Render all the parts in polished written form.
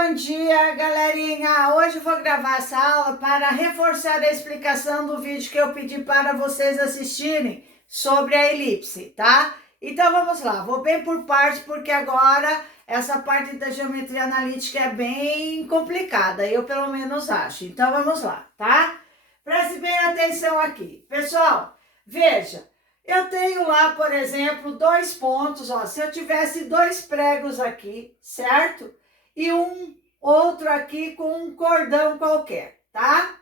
Bom dia, galerinha! Hoje eu vou gravar essa aula para reforçar a explicação do vídeo que eu pedi para vocês assistirem sobre a elipse, tá? Então vamos lá, vou bem por parte porque agora essa parte da geometria analítica é bem complicada, eu pelo menos acho. Então vamos lá, tá? Preste bem atenção aqui. Pessoal, veja, eu tenho lá, por exemplo, dois pontos, ó. Se eu tivesse dois pregos aqui, certo? E um outro aqui com um cordão qualquer, tá?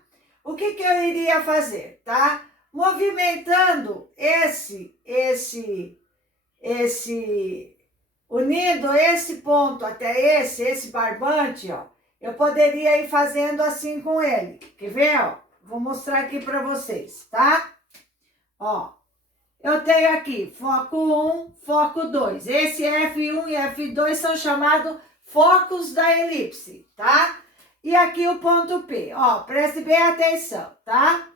O que eu iria fazer, tá? Movimentando unindo esse ponto até esse barbante, ó, eu poderia ir fazendo assim com ele. Quer ver, ó? Vou mostrar aqui para vocês, tá? Ó, eu tenho aqui foco 1, foco 2. Esse F1 e F2 são chamados focos da elipse, tá? E aqui o ponto P, ó, preste bem atenção, tá?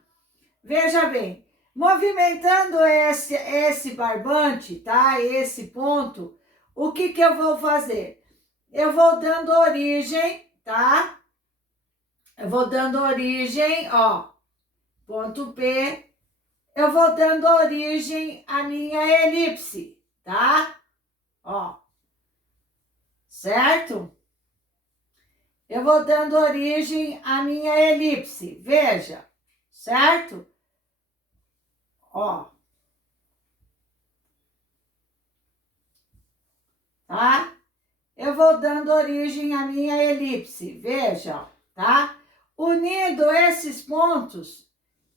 Veja bem, movimentando esse barbante, tá? Esse ponto, o que eu vou fazer? Eu vou dando origem, tá? Eu vou dando origem, ó, ponto P, eu vou dando origem à minha elipse, tá? Ó, certo? Eu vou dando origem à minha elipse, veja, certo? Ó, tá? Eu vou dando origem à minha elipse, veja, tá? Unindo esses pontos,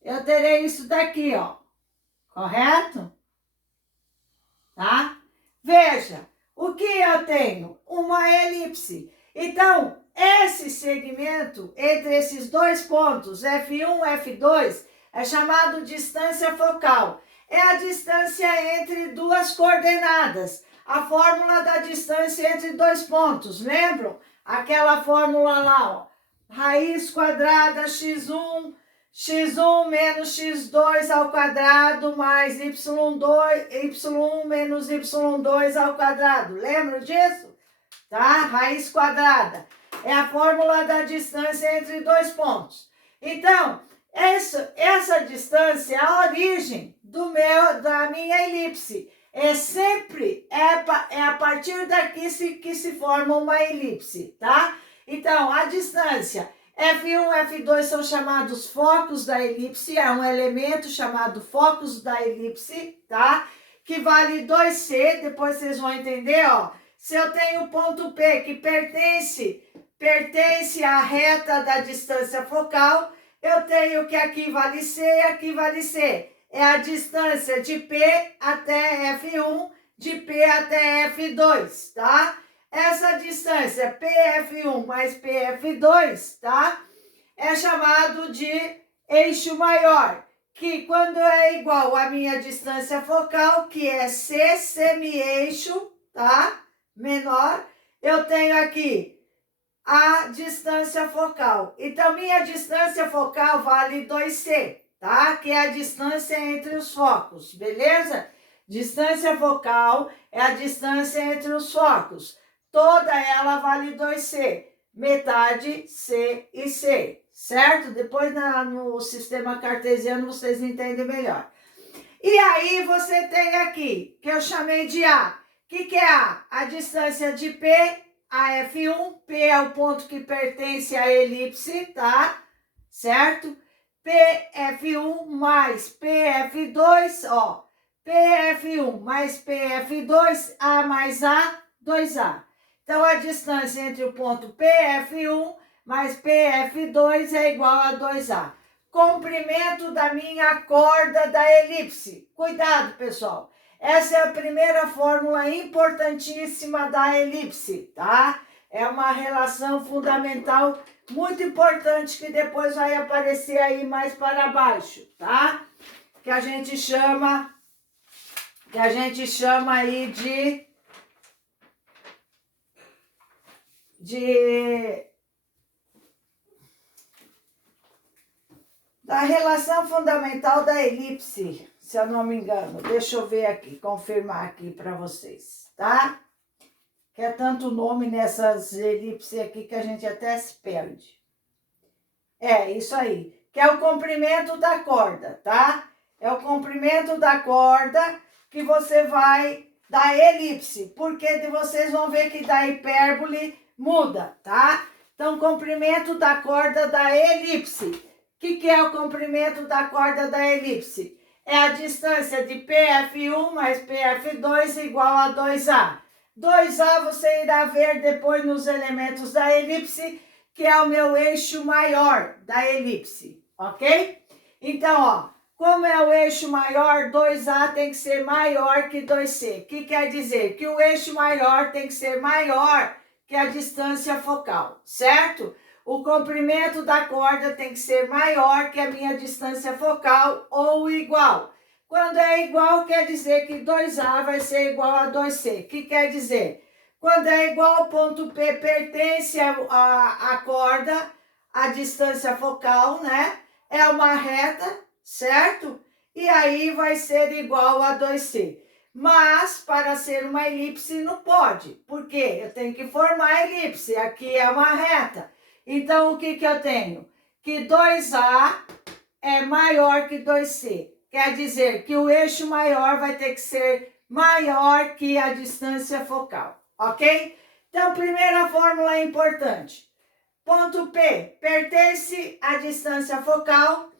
eu terei isso daqui, ó, correto? Tá? Veja, o que eu tenho? Uma elipse. Então, esse segmento entre esses dois pontos, F1 e F2, é chamado distância focal. É a distância entre duas coordenadas. A fórmula da distância entre dois pontos, lembram? Aquela fórmula lá, ó. Raiz quadrada x1 menos x2 ao quadrado mais y1 menos y2 ao quadrado. Lembram disso? Tá? Raiz quadrada. É a fórmula da distância entre dois pontos. Então, essa distância é a origem da minha elipse. É a partir daqui que se forma uma elipse, tá? Então, a distância F1 e F2 são chamados focos da elipse, é um elemento chamado focos da elipse, tá? Que vale 2C, depois vocês vão entender, ó. Se eu tenho o ponto P que pertence à reta da distância focal, eu tenho que aqui vale C e aqui vale C. É a distância de P até F1, de P até F2, tá? Essa distância PF1 mais PF2, tá? É chamado de eixo maior, que quando é igual à minha distância focal, que é C semi-eixo, tá? Menor, eu tenho aqui a distância focal. Então, minha distância focal vale 2C, tá? Que é a distância entre os focos, beleza? Distância focal é a distância entre os focos. Toda ela vale 2C, metade C e C, certo? Depois no sistema cartesiano vocês entendem melhor. E aí você tem aqui, que eu chamei de A. O que é A? A distância de P a F1. P é o ponto que pertence à elipse, tá? Certo? PF1 mais PF2, ó. PF1 mais PF2, A mais A, 2A. Então, a distância entre o ponto PF1 mais PF2 é igual a 2A. Comprimento da minha corda da elipse. Cuidado, pessoal. Essa é a primeira fórmula importantíssima da elipse, tá? É uma relação fundamental muito importante que depois vai aparecer aí mais para baixo, tá? Que a gente chama aí da relação fundamental da elipse, se eu não me engano. Deixa eu ver aqui, confirmar aqui para vocês, tá? que é tanto nome nessas elipses aqui que a gente até se perde. É, isso aí, que é o comprimento da corda, tá? É o comprimento da corda que você vai da elipse, porque vocês vão ver que da hipérbole muda, tá? Então, comprimento da corda da elipse. O que é o comprimento da corda da elipse? É a distância de PF1 mais PF2 igual a 2A. 2A você irá ver depois nos elementos da elipse, que é o meu eixo maior da elipse, ok? Então, ó, como é o eixo maior, 2A tem que ser maior que 2C. O que quer dizer? Que o eixo maior tem que ser maior que a distância focal, certo? O comprimento da corda tem que ser maior que a minha distância focal ou igual. Quando é igual, quer dizer que 2A vai ser igual a 2C. O que quer dizer? Quando é igual, o ponto P pertence à corda, a distância focal, né? É uma reta, certo? E aí vai ser igual a 2C. Mas, para ser uma elipse, não pode. Por quê? Eu tenho que formar a elipse. Aqui é uma reta. Então, o que eu tenho? Que 2A é maior que 2C. Quer dizer que o eixo maior vai ter que ser maior que a distância focal, ok? Então, primeira fórmula importante. Ponto P pertence à distância focal,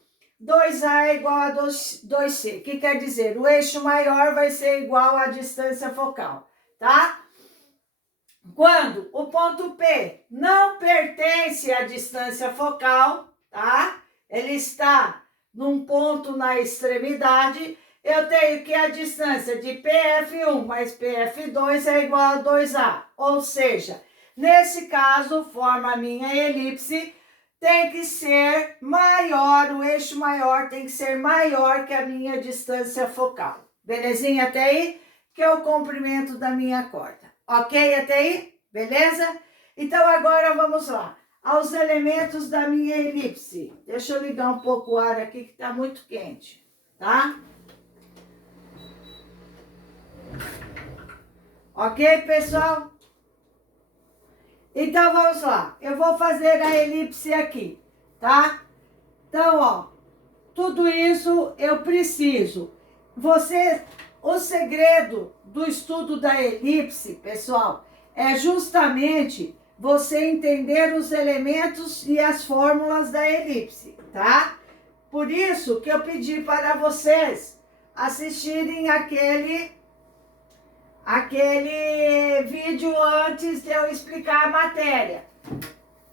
2A é igual a 2C. O que quer dizer? O eixo maior vai ser igual à distância focal, tá? Quando o ponto P não pertence à distância focal, tá? Ele está num ponto na extremidade, eu tenho que a distância de PF1 mais PF2 é igual a 2A. Ou seja, nesse caso, forma a minha elipse, tem que ser maior, o eixo maior tem que ser maior que a minha distância focal. Belezinha até aí? Que é o comprimento da minha corda. Ok até aí? Beleza? Então agora vamos lá. Aos elementos da minha elipse. Deixa eu ligar um pouco o ar aqui que está muito quente, tá? Ok, pessoal? Então vamos lá. Eu vou fazer a elipse aqui, tá? Então, ó, tudo isso eu preciso. O segredo do estudo da elipse, pessoal, é justamente você entender os elementos e as fórmulas da elipse, tá? Por isso que eu pedi para vocês assistirem aquele vídeo antes de eu explicar a matéria.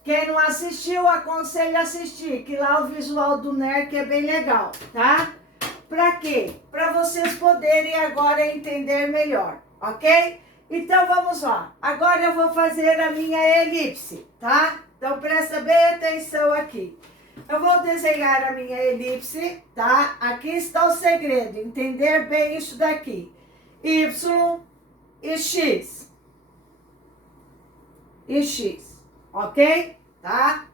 Quem não assistiu, aconselho a assistir, que lá o visual do NERC é bem legal, tá? Pra quê? Para vocês poderem agora entender melhor, ok? Então vamos lá. Agora eu vou fazer a minha elipse, tá? Então presta bem atenção aqui. Eu vou desenhar a minha elipse, tá? Aqui está o segredo, entender bem isso daqui. Y e X. E X, ok? Tá?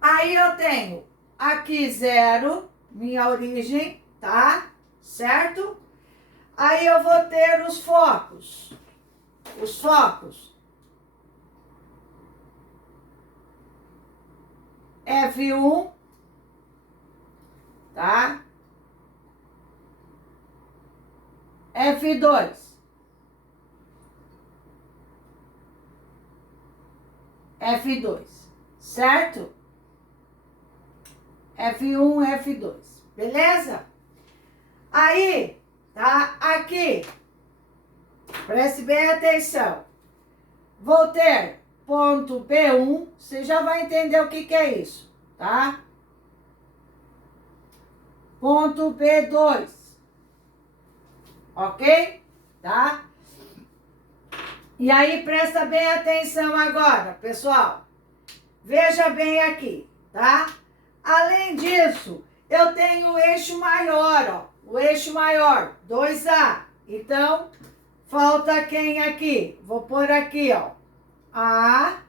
Aí eu tenho aqui 0, minha origem, tá? Certo? Aí eu vou ter os focos. Os focos. F1, tá? F2. F2, certo? F1, F2, beleza? Aí, tá? Aqui, preste bem atenção. Vou ter ponto P1, você já vai entender o que é isso, tá? Ponto P2, ok? Tá? E aí, presta bem atenção agora, pessoal. Veja bem aqui, tá? Além disso, eu tenho o eixo maior, ó. O eixo maior, 2A. Então, falta quem aqui? Vou pôr aqui, ó. A.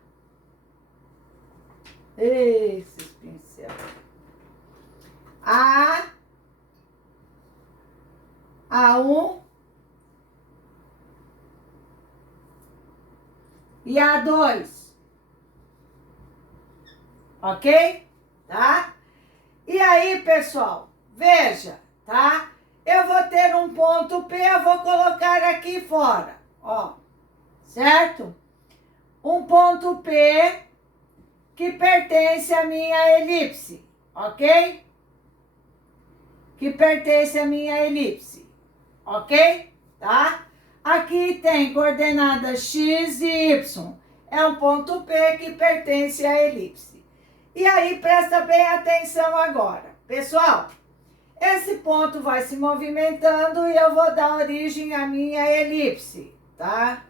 Esses pincel. A1. e A2. Ok? Tá? E aí, pessoal, veja, tá? Eu vou ter um ponto P, eu vou colocar aqui fora, ó, certo? Um ponto P que pertence à minha elipse, ok? Que pertence à minha elipse, ok? Tá? Aqui tem coordenadas x e y. É um ponto P que pertence à elipse. E aí, presta bem atenção agora. Pessoal, esse ponto vai se movimentando e eu vou dar origem à minha elipse, tá?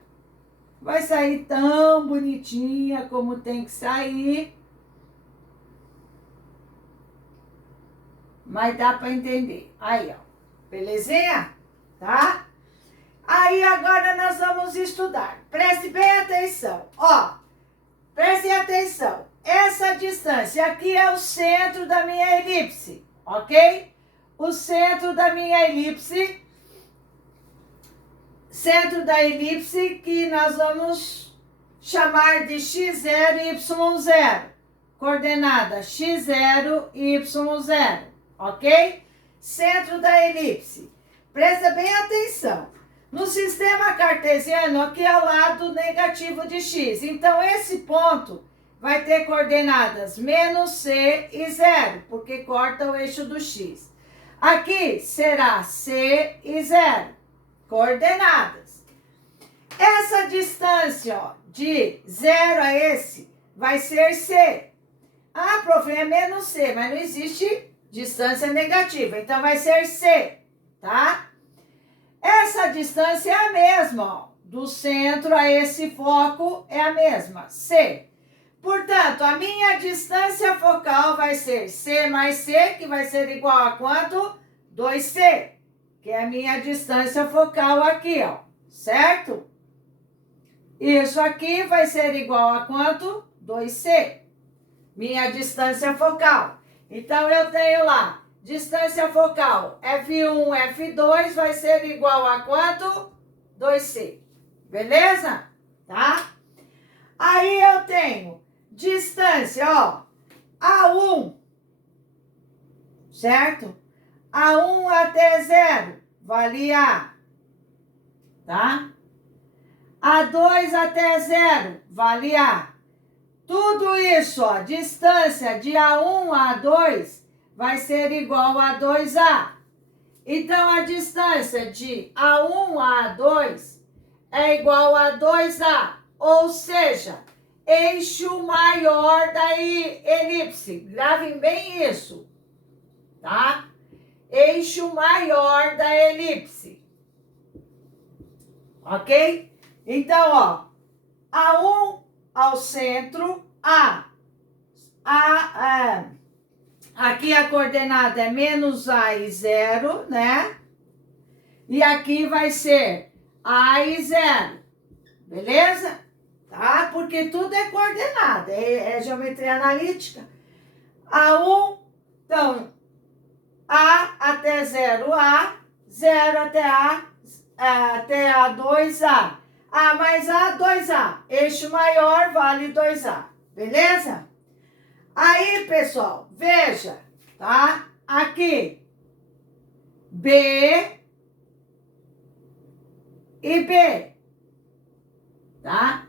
Vai sair tão bonitinha como tem que sair. Mas dá para entender. Aí, ó. Belezinha? Tá? Aí agora nós vamos estudar. Preste bem atenção. Ó, preste atenção. Essa distância aqui é o centro da minha elipse, ok? O centro da minha elipse, centro da elipse que nós vamos chamar de x0 e y0. Coordenada x0 e y0, ok? Centro da elipse. Presta bem atenção. No sistema cartesiano, aqui é o lado negativo de x. Então, esse ponto vai ter coordenadas menos c e 0, porque corta o eixo do x. Aqui será c e 0, coordenadas. Essa distância, ó, de 0 a esse vai ser c. Ah, prof, é menos c, mas não existe distância negativa, então vai ser c, tá? Essa distância é a mesma, ó, do centro a esse foco é a mesma, c. Portanto, a minha distância focal vai ser c mais c, que vai ser igual a quanto? 2c, que é a minha distância focal aqui, ó, certo? Isso aqui vai ser igual a quanto? 2c, minha distância focal. Então, eu tenho lá, distância focal F1, F2 vai ser igual a quanto? 2c, beleza? Tá? Aí eu tenho distância, ó, A1, certo? A1 até 0, vale A, tá? A2 até 0, vale A. Tudo isso, ó, distância de A1 a A2 vai ser igual a 2A. Então, a distância de A1 a A2 é igual a 2A, ou seja, eixo maior da elipse. Gravem bem isso, tá? Eixo maior da elipse. Ok? Então, ó, A1 ao centro, aqui a coordenada é menos A e 0, né? E aqui vai ser A e 0, beleza? Tá? Porque tudo é coordenada, é geometria analítica. A1, então, A até 0, A, 0 até A, até A2, A. A mais A, 2A. Eixo maior vale 2A, beleza? Aí, pessoal, veja, tá? Aqui, B e B, tá?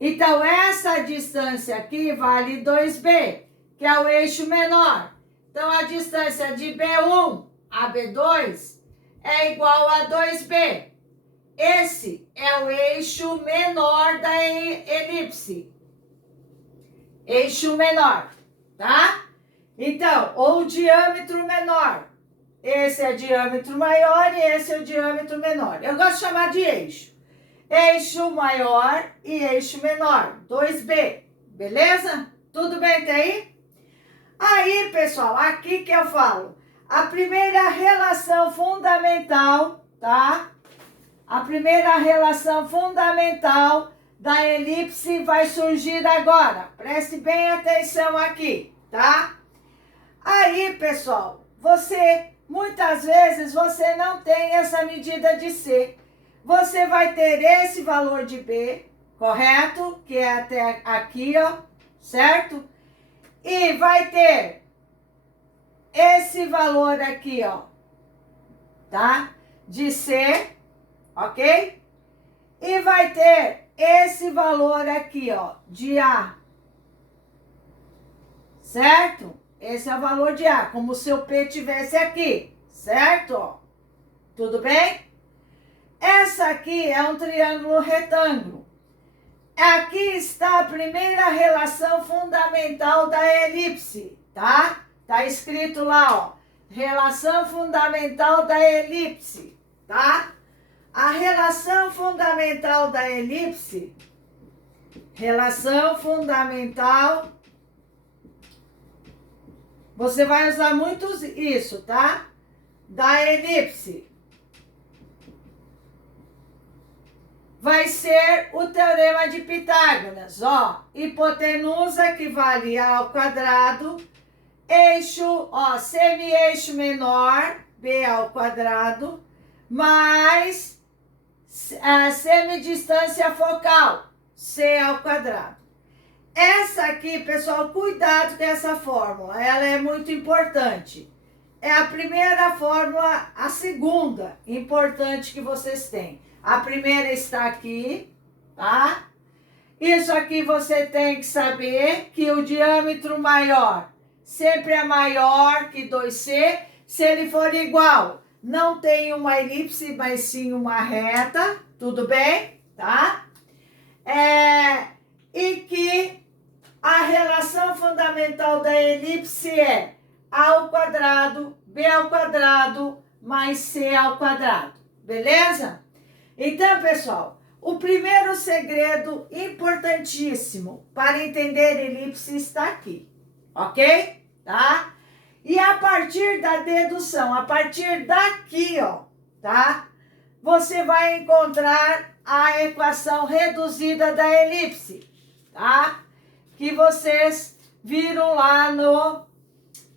Então, essa distância aqui vale 2B, que é o eixo menor. Então, a distância de B1 a B2 é igual a 2B. Esse é o eixo menor da elipse. Eixo menor, tá? Então, ou diâmetro menor. Esse é diâmetro maior e esse é o diâmetro menor. Eu gosto de chamar de eixo. Eixo maior e eixo menor, 2B, beleza? Tudo bem até aí? Aí, pessoal, aqui que eu falo, a primeira relação fundamental, tá? A primeira relação fundamental da elipse vai surgir agora. Preste bem atenção aqui, tá? Aí, pessoal, muitas vezes, você não tem essa medida de C. Você vai ter esse valor de B, correto? Que é até aqui, ó, certo? E vai ter esse valor aqui, ó, tá? De C, ok? E vai ter esse valor aqui, ó, de A, certo? Esse é o valor de A, como se o P tivesse aqui, certo? Tudo bem? Essa aqui é um triângulo retângulo. Aqui está a primeira relação fundamental da elipse, tá? Tá escrito lá, ó, relação fundamental da elipse, tá? A relação fundamental da elipse, relação fundamental, você vai usar muito isso, tá? Da elipse. Vai ser o teorema de Pitágoras, ó. Hipotenusa equivale a ao quadrado, eixo, ó, semi-eixo menor, B ao quadrado, mais a semidistância focal, C ao quadrado. Essa aqui, pessoal, cuidado com essa fórmula, ela é muito importante. É a primeira fórmula, a segunda importante que vocês têm. A primeira está aqui, tá? Isso aqui você tem que saber que o diâmetro maior sempre é maior que 2C. Se ele for igual, não tem uma elipse, mas sim uma reta, tudo bem? Tá? E que a relação fundamental da elipse é A ao quadrado, B ao quadrado, mais C ao quadrado, beleza? Então, pessoal, o primeiro segredo importantíssimo para entender elipse está aqui, ok? Tá? E a partir da dedução, a partir daqui, ó, tá? Você vai encontrar a equação reduzida da elipse, tá? Que vocês viram lá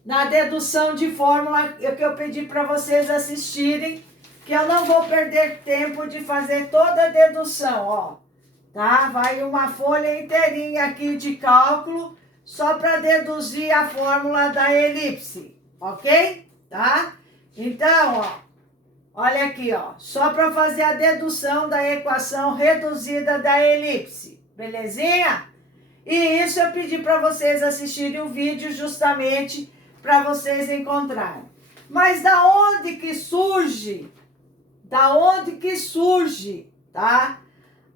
na dedução de fórmula que eu pedi para vocês assistirem, que eu não vou perder tempo de fazer toda a dedução, ó, tá? Vai uma folha inteirinha aqui de cálculo só para deduzir a fórmula da elipse, ok? Tá? Então, ó, olha aqui, ó, só para fazer a dedução da equação reduzida da elipse, belezinha? E isso eu pedi para vocês assistirem o vídeo justamente para vocês encontrarem. Mas da onde que surge? Da onde que surge, tá?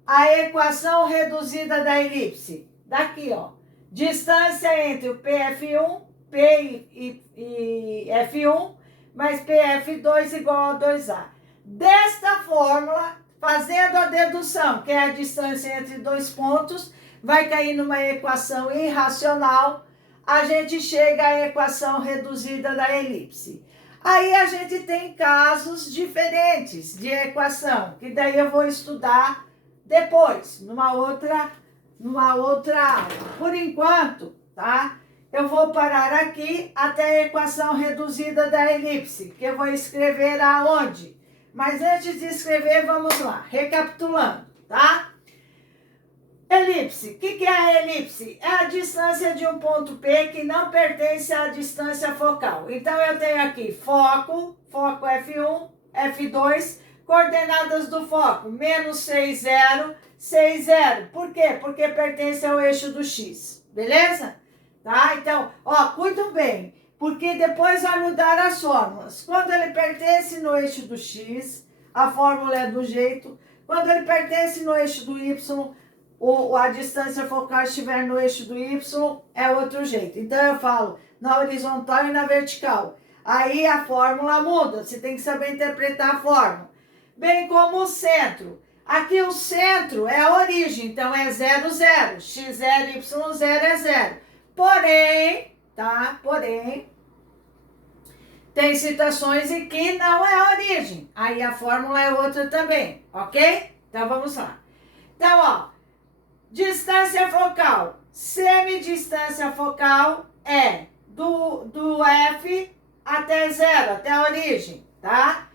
A equação reduzida da elipse? Daqui, ó. Distância entre o PF1, P e F1, mais PF2 igual a 2A. Desta fórmula, fazendo a dedução, que é a distância entre dois pontos, vai cair numa equação irracional, a gente chega à equação reduzida da elipse. Aí a gente tem casos diferentes de equação, que daí eu vou estudar depois, numa outra aula. Por enquanto, tá? Eu vou parar aqui até a equação reduzida da elipse, que eu vou escrever aonde? Mas antes de escrever, vamos lá, recapitulando, tá? Elipse. O que é a elipse? É a distância de um ponto P que não pertence à distância focal. Então, eu tenho aqui foco F1, F2, coordenadas do foco, menos 6, 0, 6, 0. Por quê? Porque pertence ao eixo do X, beleza? Tá? Então, ó, cuidam bem, porque depois vai mudar as fórmulas. Quando ele pertence no eixo do X, a fórmula é do jeito. Quando ele pertence no eixo do Y, a distância focal estiver no eixo do Y, é outro jeito. Então, eu falo na horizontal e na vertical. Aí a fórmula muda, você tem que saber interpretar a fórmula. Bem como o centro. Aqui o centro é a origem, então é 0, 0. X0, Y0 é 0. Porém, tá? Porém, tem situações em que não é a origem. Aí a fórmula é outra também, ok? Então, vamos lá. Então, ó, distância focal. Semidistância focal é do F até 0, até a origem, tá?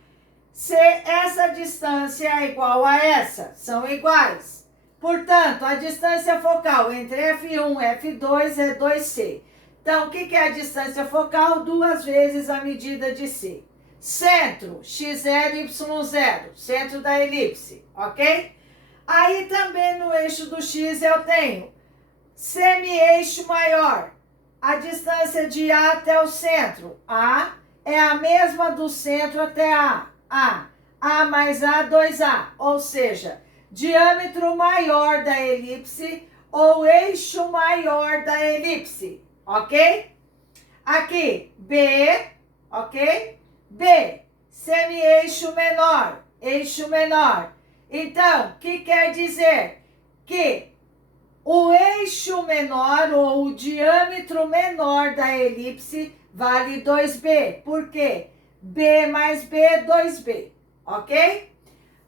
Se essa distância é igual a essa, são iguais. Portanto, a distância focal entre F1 e F2 é 2C. Então, o que é a distância focal? 2 vezes a medida de C. Centro, x0, y0, centro da elipse, ok? Aí também no eixo do x eu tenho semi-eixo maior. A distância de A até o centro, A, é a mesma do centro até A. A mais A, 2A. Ou seja, diâmetro maior da elipse ou eixo maior da elipse, ok? Aqui, B, ok? B, semi-eixo menor, eixo menor. Então, o que quer dizer? Que o eixo menor ou o diâmetro menor da elipse vale 2B. Por quê? B mais B, 2B, ok?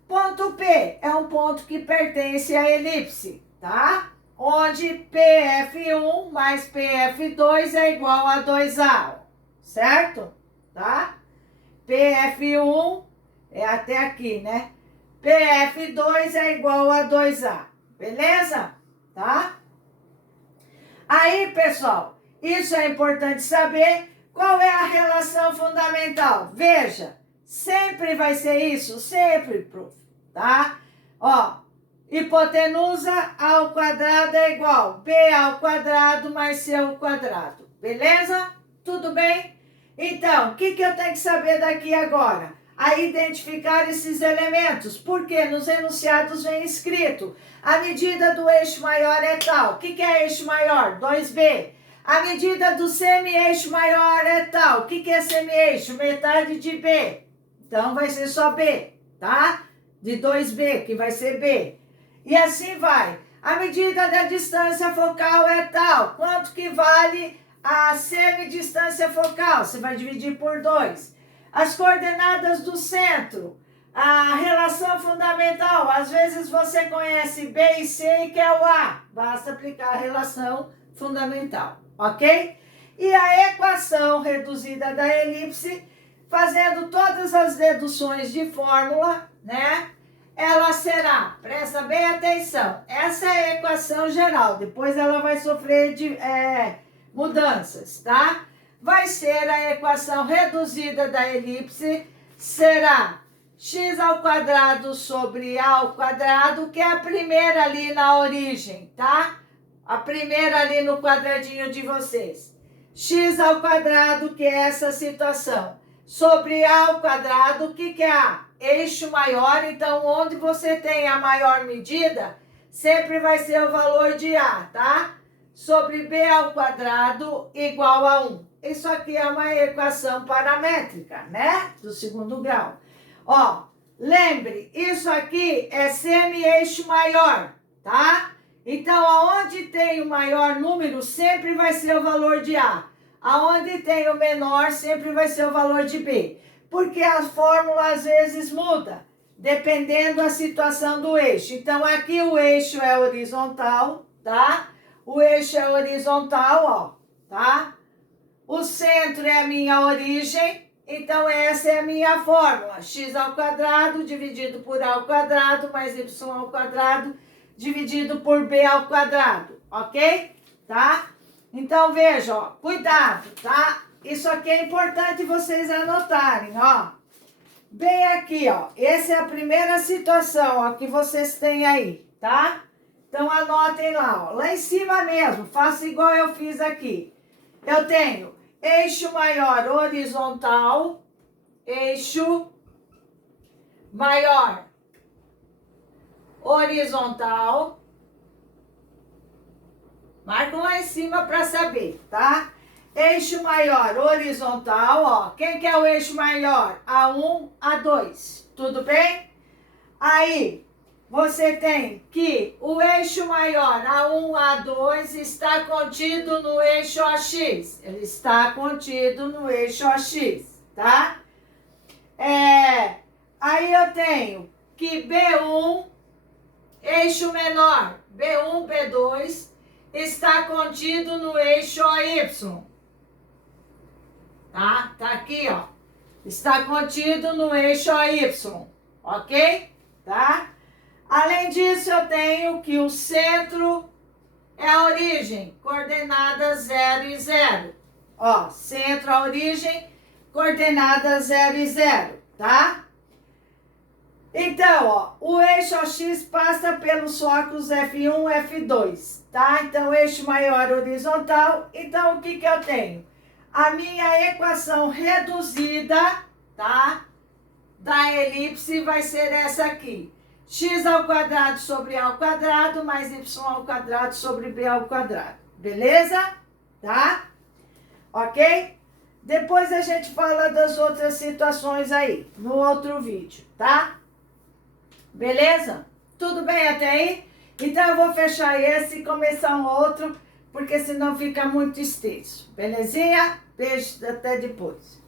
Ponto P é um ponto que pertence à elipse, tá? Onde PF1 mais PF2 é igual a 2A, certo? Tá? PF1 é até aqui, né? PF2 é igual a 2A, beleza? Tá? Aí, pessoal, isso é importante saber. Qual é a relação fundamental? Veja, sempre vai ser isso, sempre, prof, tá? Ó, hipotenusa ao quadrado é igual B ao quadrado mais C ao quadrado, beleza? Tudo bem? Então, o que eu tenho que saber daqui agora? A identificar esses elementos, porque nos enunciados vem escrito a medida do eixo maior é tal. O que é eixo maior? 2B. A medida do semi-eixo maior é tal. O que é semi-eixo? Metade de B. Então, vai ser só B, tá? De 2B, que vai ser B. E assim vai. A medida da distância focal é tal. Quanto que vale a semidistância focal? Você vai dividir por 2. As coordenadas do centro. A relação fundamental, às vezes você conhece B e C e quer o A. Basta aplicar a relação fundamental, ok? E a equação reduzida da elipse, fazendo todas as deduções de fórmula, né? Ela será, presta bem atenção, essa é a equação geral, depois ela vai sofrer de mudanças, tá? Vai ser a equação reduzida da elipse, será x ao quadrado sobre a ao quadrado, que é a primeira ali na origem, tá? A primeira ali no quadradinho de vocês. X ao quadrado, que é essa situação. Sobre a ao quadrado, o que é A? Eixo maior, então onde você tem a maior medida, sempre vai ser o valor de A, tá? Sobre B ao quadrado igual a 1. Isso aqui é uma equação paramétrica, né? Do segundo grau. Ó, lembre, isso aqui é semi-eixo maior, tá? Então, aonde tem o maior número, sempre vai ser o valor de A. Aonde tem o menor, sempre vai ser o valor de B. Porque a fórmula, às vezes, muda, dependendo da situação do eixo. Então, aqui o eixo é horizontal, tá? O eixo é horizontal, ó, tá? O centro é a minha origem. Então, essa é a minha fórmula. X ao quadrado dividido por A ao quadrado mais Y ao quadrado dividido por B ao quadrado, ok? Tá? Então, veja, ó, cuidado, tá? Isso aqui é importante vocês anotarem, ó. Bem aqui, ó. Essa é a primeira situação, ó, que vocês têm aí, tá? Então, anotem lá, ó. Lá em cima mesmo, faça igual eu fiz aqui. Eu tenho eixo maior horizontal, eixo maior horizontal. Marca lá em cima para saber, tá? Eixo maior horizontal, ó. Quem que é o eixo maior? A1, A2. Tudo bem? Aí, você tem que o eixo maior, A1, A2, está contido no eixo AX. Ele está contido no eixo AX, tá? Aí eu tenho que B1, eixo menor, B1, B2, está contido no eixo OY. Tá? Tá aqui, ó. Está contido no eixo OY, ok? Tá? Além disso, eu tenho que o centro é a origem, coordenada 0 e 0. Ó, centro, a origem, coordenada 0 e 0, tá? Então, ó, o eixo OX passa pelos focos F1 e F2, tá? Então, eixo maior horizontal. Então, o que que eu tenho? A minha equação reduzida, tá? Da elipse vai ser essa aqui. X ao quadrado sobre A ao quadrado mais Y ao quadrado sobre B ao quadrado. Beleza? Tá? Ok? Depois a gente fala das outras situações aí, no outro vídeo, tá? Beleza? Tudo bem até aí? Então eu vou fechar esse e começar um outro, porque senão fica muito extenso. Belezinha? Beijo, até depois.